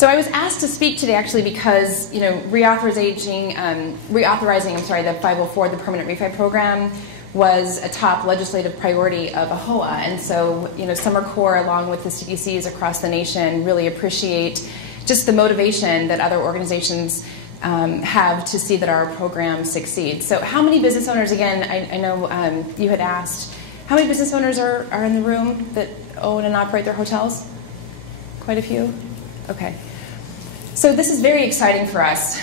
So I was asked to speak today actually because, reauthorizing the 504, the permanent refi program, was a top legislative priority of AAHOA. And so, Summer Corps, along with the CDCs across the nation, really appreciate just the motivation that other organizations have to see that our program succeeds. So how many business owners, again, I know you had asked, how many business owners are in the room that own and operate their hotels? Quite a few? Okay. So this is very exciting for us.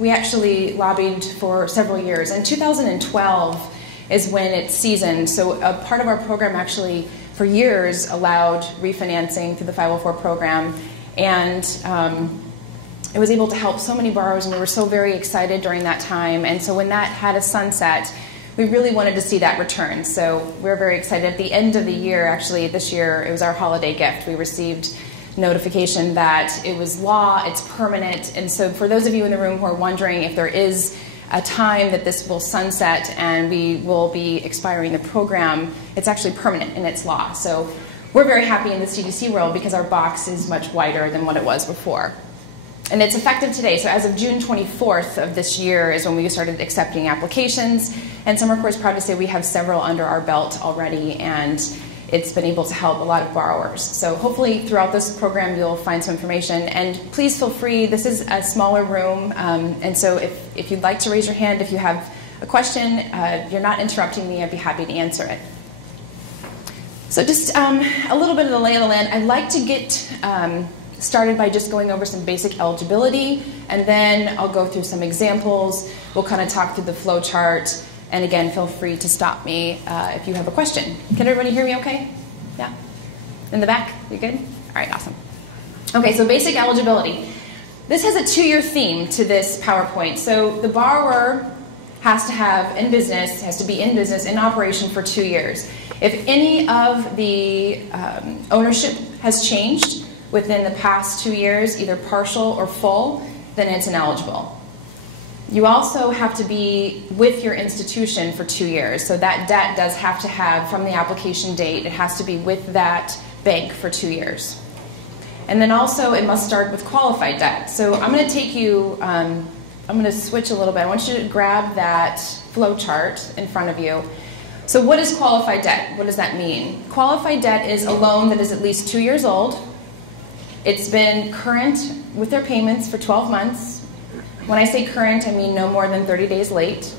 We actually lobbied for several years. And 2012 is when it's seasoned. So a part of our program actually, for years, allowed refinancing through the 504 program. And it was able to help so many borrowers, and we were so very excited during that time. And so when that had a sunset, we really wanted to see that return. So we're very excited. At the end of the year, actually this year, it was our holiday gift. We received notification that it was law, it's permanent. And so for those of you in the room who are wondering if there is a time that this will sunset and we will be expiring the program, it's actually permanent and it's law. So we're very happy in the CDC world because our box is much wider than what it was before. And it's effective today. So as of June 24th of this year is when we started accepting applications. And Summer Corps is proud to say we have several under our belt already, and it's been able to help a lot of borrowers. So hopefully throughout this program you'll find some information. And please feel free, this is a smaller room, and so if you'd like to raise your hand, if you have a question, you're not interrupting me, I'd be happy to answer it. So just a little bit of the lay of the land. I'd like to get started by just going over some basic eligibility, and then I'll go through some examples. We'll kind of talk through the flow chart. And again, feel free to stop me if you have a question. Can everybody hear me okay? Yeah? In the back? You good? All right, awesome. Okay, so basic eligibility. This has a 2-year theme to this PowerPoint. So the borrower has to be in business, in operation for 2 years. If any of the ownership has changed within the past 2 years, either partial or full, then it's ineligible. You also have to be with your institution for 2 years. So that debt does have to have, from the application date, it has to be with that bank for 2 years. And then also it must start with qualified debt. So I'm going to take you, I'm going to switch a little bit. I want you to grab that flow chart in front of you. So what is qualified debt? What does that mean? Qualified debt is a loan that is at least 2 years old. It's been current with their payments for 12 months. When I say current, I mean no more than 30 days late.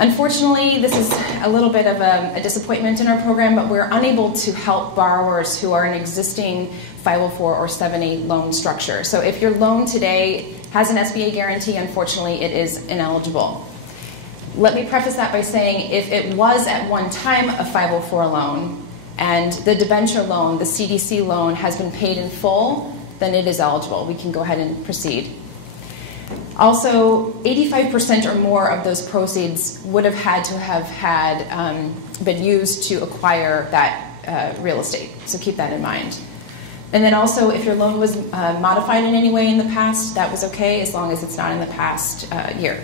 Unfortunately, this is a little bit of a disappointment in our program, but we're unable to help borrowers who are in existing 504 or 7A loan structure. So if your loan today has an SBA guarantee, unfortunately, it is ineligible. Let me preface that by saying if it was at one time a 504 loan and the debenture loan, the CDC loan, has been paid in full, then it is eligible. We can go ahead and proceed. Also, 85% or more of those proceeds would have had to have been used to acquire that real estate. So keep that in mind. And then also, if your loan was modified in any way in the past, that was okay, as long as it's not in the past year.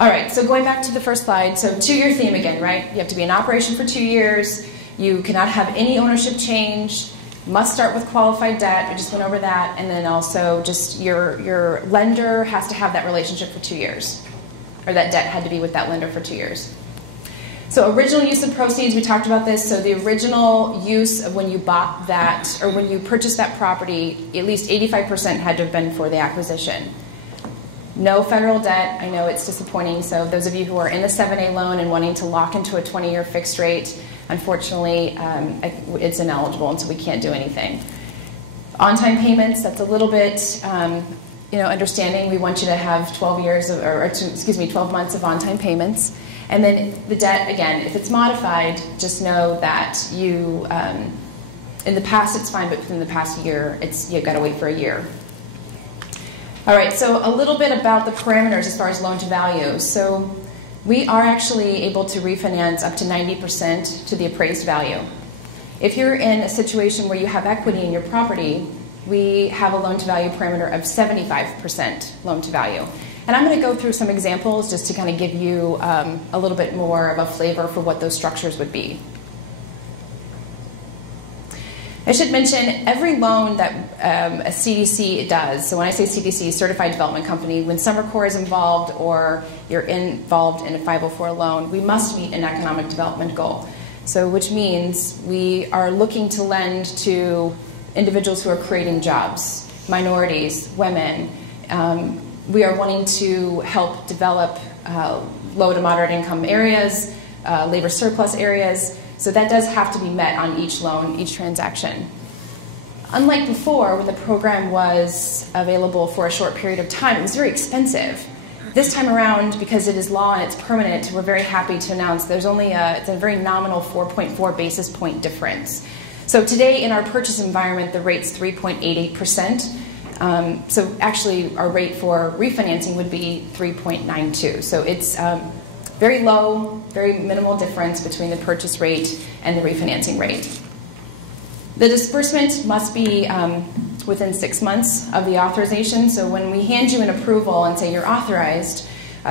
All right, so going back to the first slide, so 2-year theme again, right? You have to be in operation for 2 years. You cannot have any ownership change. Must start with qualified debt. We just went over that. And then also just your lender has to have that relationship for 2 years. Or that debt had to be with that lender for 2 years. So original use of proceeds, we talked about this. So the original use of when you bought that, or when you purchased that property, at least 85% had to have been for the acquisition. No federal debt. I know it's disappointing. So those of you who are in the 7A loan and wanting to lock into a 20-year fixed rate, unfortunately, it's ineligible, and so we can't do anything. On-time payments, that's a little bit, understanding. We want you to have 12 months of on-time payments. And then the debt, again, if it's modified, just know that you, in the past it's fine, but within the past year, you've got to wait for a year. All right, so a little bit about the parameters as far as loan to value. So we are actually able to refinance up to 90% to the appraised value. If you're in a situation where you have equity in your property, we have a loan to value parameter of 75% loan to value. And I'm going to go through some examples just to kind of give you a little bit more of a flavor for what those structures would be. I should mention every loan that a CDC does, so when I say CDC, Certified Development Company, when Summer Corps is involved or you're involved in a 504 loan, we must meet an economic development goal. So which means we are looking to lend to individuals who are creating jobs, minorities, women. We are wanting to help develop low to moderate income areas, labor surplus areas. So that does have to be met on each loan, each transaction. Unlike before, when the program was available for a short period of time, it was very expensive. This time around, because it is law and it's permanent, we're very happy to announce there's only it's a very nominal 4.4 basis point difference. So today in our purchase environment, the rate's 3.88%. So actually our rate for refinancing would be 3.92. So it's very low, very minimal difference between the purchase rate and the refinancing rate. The disbursement must be within 6 months of the authorization. So when we hand you an approval and say you're authorized,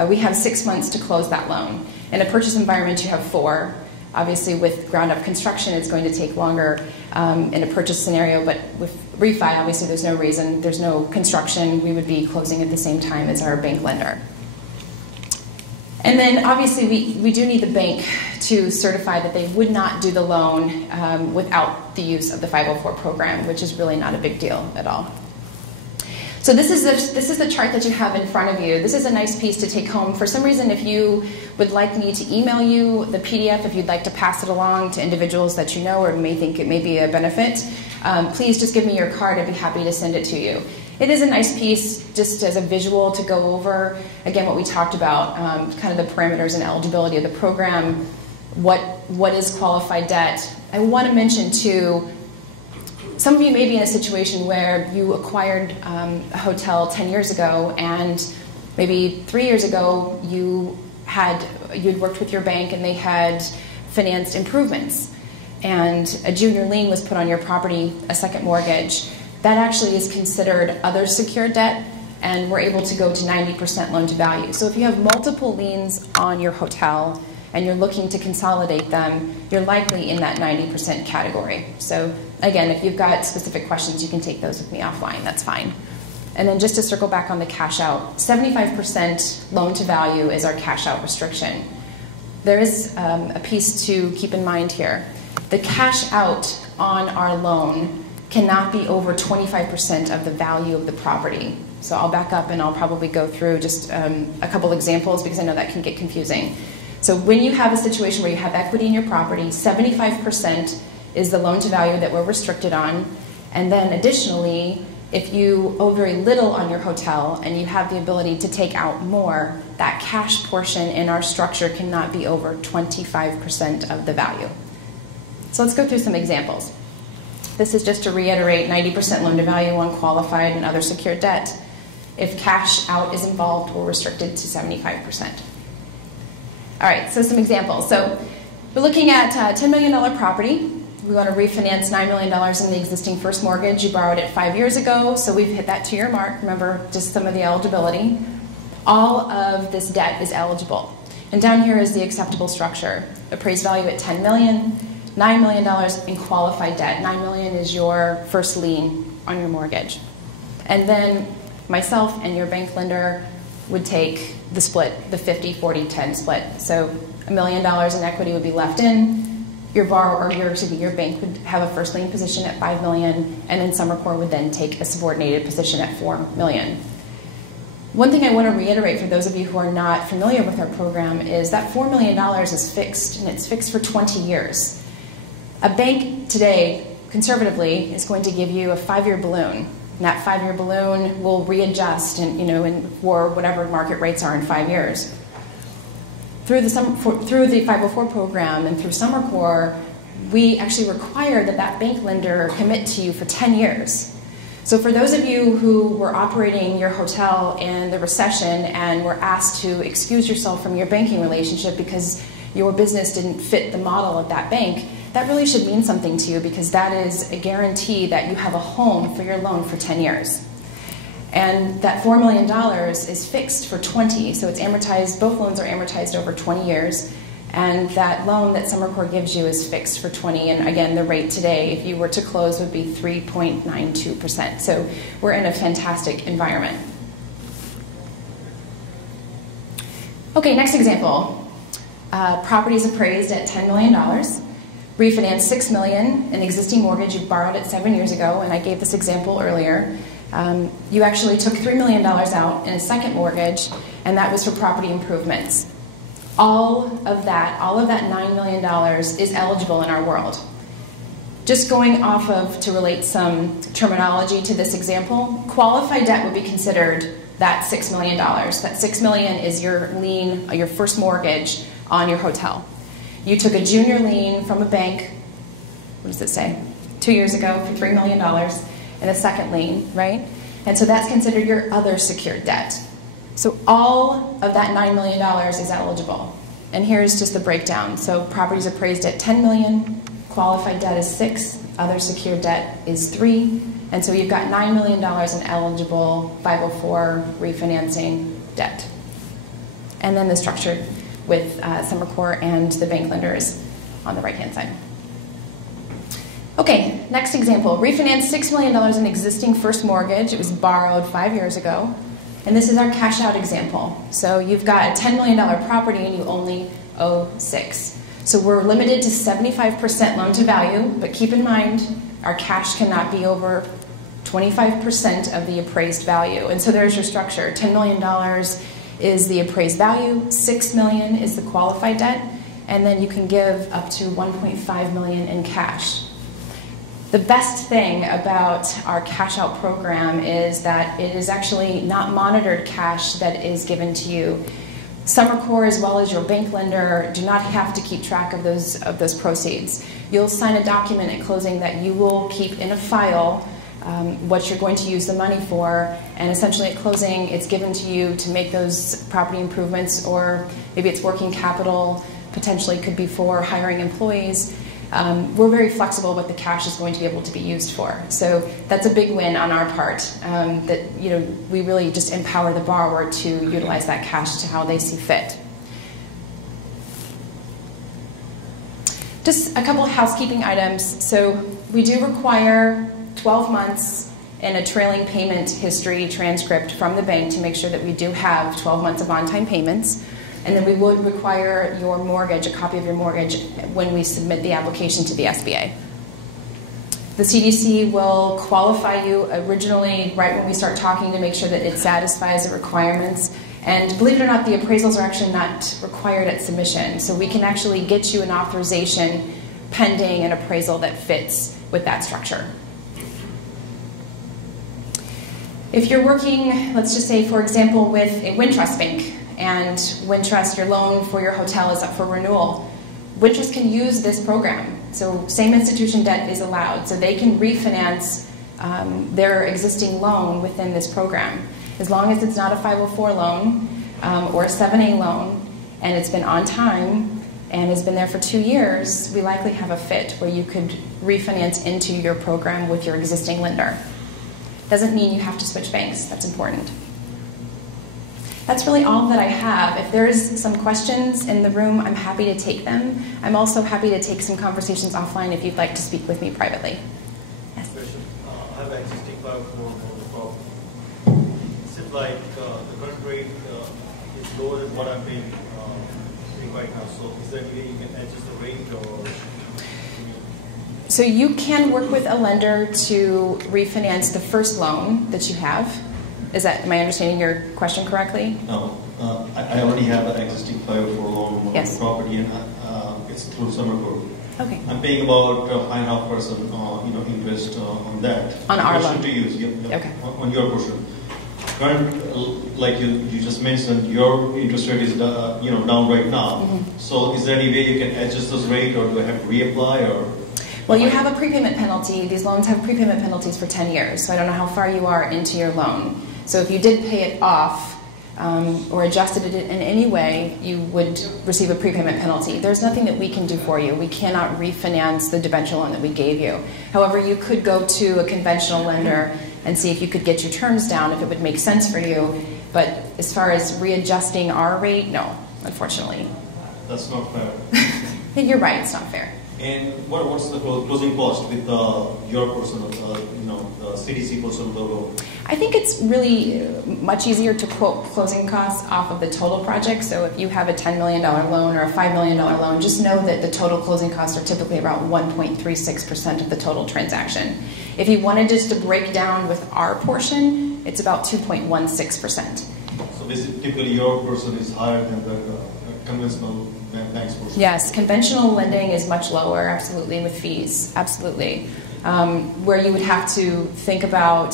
we have 6 months to close that loan. In a purchase environment, you have 4. Obviously, with ground-up construction, it's going to take longer in a purchase scenario, but with refi, obviously, there's no reason, there's no construction. We would be closing at the same time as our bank lender. And then, obviously, we do need the bank to certify that they would not do the loan without the use of the 504 program, which is really not a big deal at all. So this is the chart that you have in front of you. This is a nice piece to take home. For some reason, if you would like me to email you the PDF, if you'd like to pass it along to individuals that you know or may think it may be a benefit, please just give me your card. I'd be happy to send it to you. It is a nice piece just as a visual to go over, again, what we talked about, kind of the parameters and eligibility of the program, what is qualified debt. I want to mention, too, some of you may be in a situation where you acquired a hotel 10 years ago, and maybe 3 years ago you'd worked with your bank and they had financed improvements, and a junior lien was put on your property, a second mortgage. That actually is considered other secured debt, and we're able to go to 90% loan to value. So if you have multiple liens on your hotel and you're looking to consolidate them, you're likely in that 90% category. So again, if you've got specific questions, you can take those with me offline, that's fine. And then just to circle back on the cash out, 75% loan to value is our cash out restriction. There is a piece to keep in mind here. The cash out on our loan cannot be over 25% of the value of the property. So I'll back up and I'll probably go through just a couple examples because I know that can get confusing. So when you have a situation where you have equity in your property, 75% is the loan to value that we're restricted on. And then additionally, if you owe very little on your hotel and you have the ability to take out more, that cash portion in our structure cannot be over 25% of the value. So let's go through some examples. This is just to reiterate 90% loan to value on qualified and other secured debt. If cash out is involved, we're restricted to 75%. All right, so some examples. So we're looking at a $10 million property. We want to refinance $9 million in the existing first mortgage. You borrowed it 5 years ago, so we've hit that 2-year mark. Remember, just some of the eligibility. All of this debt is eligible. And down here is the acceptable structure. Appraised value at $10 million, $9 million in qualified debt. $9 million is your first lien on your mortgage. And then myself and your bank lender would take the split, the 50-40-10 split. So $1 million in equity would be left in. Your borrower, or your bank would have a first lien position at $5 million, and then Summer Corps would then take a subordinated position at $4 million. One thing I want to reiterate for those of you who are not familiar with our program is that $4 million is fixed, and it's fixed for 20 years. A bank today, conservatively, is going to give you a 5-year balloon. And that 5-year balloon will readjust for whatever market rates are in 5 years. Through the 504 program and through Summer Corps, we actually require that bank lender commit to you for 10 years. So for those of you who were operating your hotel in the recession and were asked to excuse yourself from your banking relationship because your business didn't fit the model of that bank, that really should mean something to you, because that is a guarantee that you have a home for your loan for 10 years. And that $4 million is fixed for 20, so it's amortized, both loans are amortized over 20 years, And that loan that Summer Corps gives you is fixed for 20, and again, the rate today, if you were to close, would be 3.92%. So we're in a fantastic environment. Okay, next example. Property is appraised at $10 million. Refinance $6 million, an existing mortgage you borrowed it 7 years ago, and I gave this example earlier. You actually took $3 million out in a second mortgage, and that was for property improvements. All of that $9 million is eligible in our world. Just going off of, to relate some terminology to this example, qualified debt would be considered that $6 million. That $6 million is your lien, your first mortgage on your hotel. You took a junior lien from a bank, what does it say, 2 years ago for $3 million, and a second lien, right? And so that's considered your other secured debt. So all of that $9 million is eligible. And here's just the breakdown. So property is appraised at $10 million, qualified debt is 6, other secured debt is 3, and so you've got $9 million in eligible 504 refinancing debt. And then the structure with Summer Corps and the bank lenders on the right-hand side. Okay, next example. Refinance $6 million in existing first mortgage. It was borrowed 5 years ago. And this is our cash out example. So you've got a $10 million property and you only owe 6. So we're limited to 75% loan to value, but keep in mind our cash cannot be over 25% of the appraised value. And so there's your structure. $10 million is the appraised value, $6 million is the qualified debt, and then you can give up to $1.5 million in cash. The best thing about our cash out program is that it is actually not monitored cash that is given to you. Summer Corps, as well as your bank lender, do not have to keep track of those proceeds. You'll sign a document at closing that you will keep in a file what you're going to use the money for, and essentially at closing it's given to you to make those property improvements, or maybe it's working capital, potentially could be for hiring employees. We're very flexible what the cash is going to be able to be used for. So that's a big win on our part, that we really just empower the borrower to utilize that cash to how they see fit. Just a couple of housekeeping items. So we do require 12 months and a trailing payment history transcript from the bank to make sure that we do have 12 months of on-time payments. And then we would require your mortgage, a copy of your mortgage, when we submit the application to the SBA. The CDC will qualify you originally right when we start talking to make sure that it satisfies the requirements. And believe it or not, the appraisals are actually not required at submission. So we can actually get you an authorization pending an appraisal that fits with that structure. If you're working, let's just say, for example, with a Wintrust bank, and Wintrust, your loan for your hotel is up for renewal, Wintrust can use this program. So same institution debt is allowed. So they can refinance their existing loan within this program. As long as it's not a 504 loan or a 7A loan, and it's been on time and has been there for 2 years, we likely have a fit where you could refinance into your program with your existing lender. Doesn't mean you have to switch banks. That's important. That's really all that I have. If there's some questions in the room, I'm happy to take them. I'm also happy to take some conversations offline if you'd like to speak with me privately. Yes? Question. I have an existing file for the problem. Is it like the current rate is lower than what I'm paying right now? So is there any way you can adjust the rate, or? So you can work with a lender to refinance the first loan that you have. Am I understanding your question correctly? No. I already have an existing 504 loan on the property, and it's through Summer Corps. Okay. I'm paying about 5.5% interest on that. On our loan? To use, okay. On your portion. Current, like you just mentioned, your interest rate is down right now. Mm-hmm. So is there any way you can adjust this rate, or do I have to reapply, or? Well, you have a prepayment penalty. These loans have prepayment penalties for 10 years, so I don't know how far you are into your loan. So if you did pay it off or adjusted it in any way, you would receive a prepayment penalty. There's nothing that we can do for you. We cannot refinance the debenture loan that we gave you. However, you could go to a conventional lender and see if you could get your terms down, if it would make sense for you. But as far as readjusting our rate, no, unfortunately. That's not fair. You're right, it's not fair. And what's the closing cost with your personal, the CDC personal loan? I think it's really much easier to quote closing costs off of the total project. So if you have a $10 million loan or a $5 million loan, just know that the total closing costs are typically around 1.36% of the total transaction. If you wanted just to break down with our portion, it's about 2.16%. So basically, typically your portion is higher than the conventional bank's portion? Yes, conventional lending is much lower, absolutely, with fees, absolutely. Where you would have to think about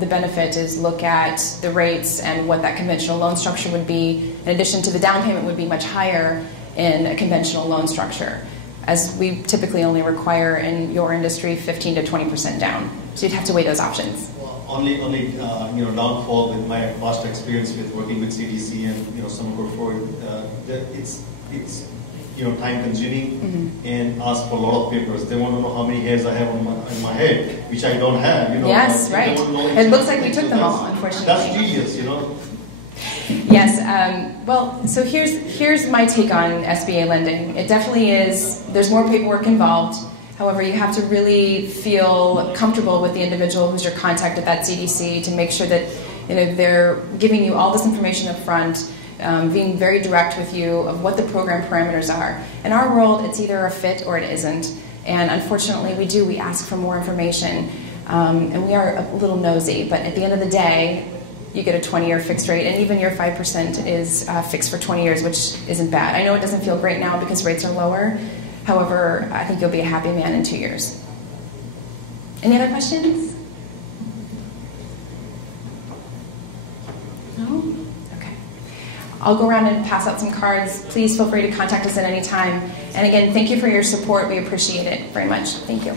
the benefit is look at the rates and what that conventional loan structure would be. In addition to the down payment would be much higher in a conventional loan structure, as we typically only require in your industry 15 to 20% down. So you'd have to weigh those options. Well, only downfall with my past experience with working with CDC and some before it's time consuming and ask for a lot of papers. They want to know how many hairs I have on my head, which I don't have. Yes, right. It looks like we took them all, unfortunately. That's tedious, Yes. Well, so here's my take on SBA lending. It definitely is. There's more paperwork involved. However, you have to really feel comfortable with the individual who's your contact at that CDC to make sure that they're giving you all this information up front. Being very direct with you of what the program parameters are. In our world, it's either a fit or it isn't. And unfortunately, we ask for more information. And we are a little nosy, but at the end of the day, you get a 20-year fixed rate, and even your 5% is fixed for 20 years, which isn't bad. I know it doesn't feel great now because rates are lower. However, I think you'll be a happy man in 2 years. Any other questions? No? I'll go around and pass out some cards. Please feel free to contact us at any time. And again, thank you for your support. We appreciate it very much. Thank you.